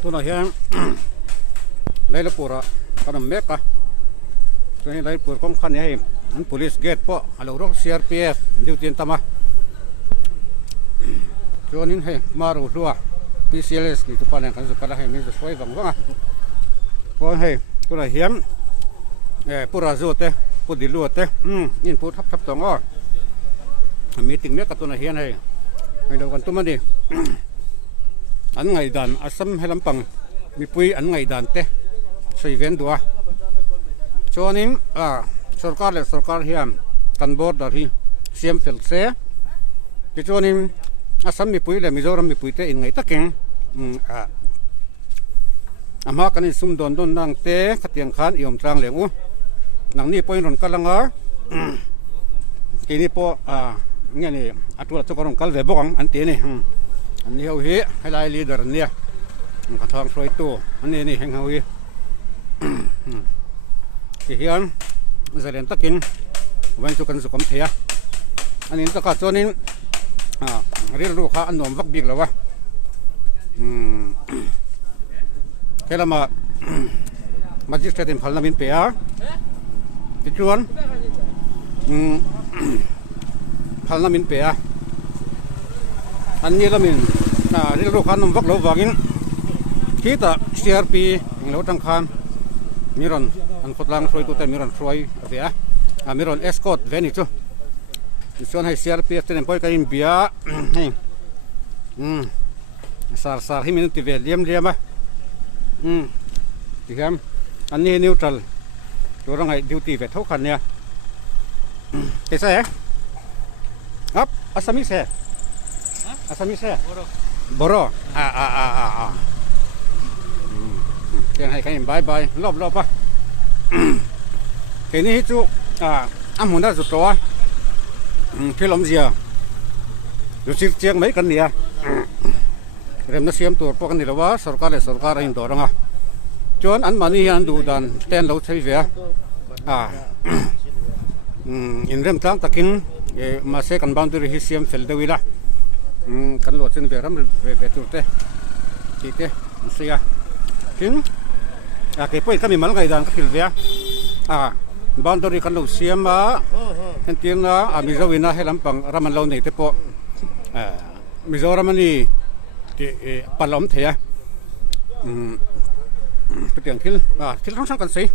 ตัวไหนเฮียlấy là của cái nằm mét cảตัวนี้lấy của con khăn này anh police gate po alo rock CRPF điều tiền tama cho nên hay maru lua PCLS ni tu panen kan zakala hay mi soi vang vang ko hay tu la hiam pura zote pudilu te input thap thap tong o meeting me ka tu na hian hay mai do kan tu mani an ngai dan asam helam pang mi pui an ngai dan te sei ven dua cho nên sarkar hiam kan board dar hi siam fel se ke cho nên Assam mi pui le Mizoram mi pui te in ngai taking ama kan sum don nang te khatiang khan iom trang lengu nang ni point ron kalanga kini po nge ni atua chokorong kal ve bokang an te ni an ni ho hi helai leader nia ka thang soi tu an ni heng ho hi ki hian zalen takin wan chu kan su kom thea anin taka chonin real ru kha anom vak bik lawa kelama magistrate in phalna min pe a ti chuan phalna min pe a an ni lamin real ru kha anom vak lo wangin kita CRP lo tang khan miron an khotlang soi tu te miron soi avea miron escort veni chu Ison hay CRPF ten employ kain bia hey sar hi min ti ve liam ti ham an ni neutral to rang ai duty ve thau khan nia ke sa ap asami se boro yang hay kain bye lob pa ke ni chu amunda zu to cái lồng gì rồi chiếc mấy con nè rồi nó xemตัวพวกนี้แล้วว่าsarkar inตัวrằng chọn anh mà đi anh đủ đàn ten lâu thấy về in rem tlang takin mà sẽ cần boundary hi xem fel dewi la cần lột trên về ram về tur te chị te sia hin cái point kami mal ngai dan ka fil ve boundary kan lo siam ma en tiang na Mizorina helam pang raman lo nei te po Mizoram ni ti palom thea tiang thil thong sang kan sei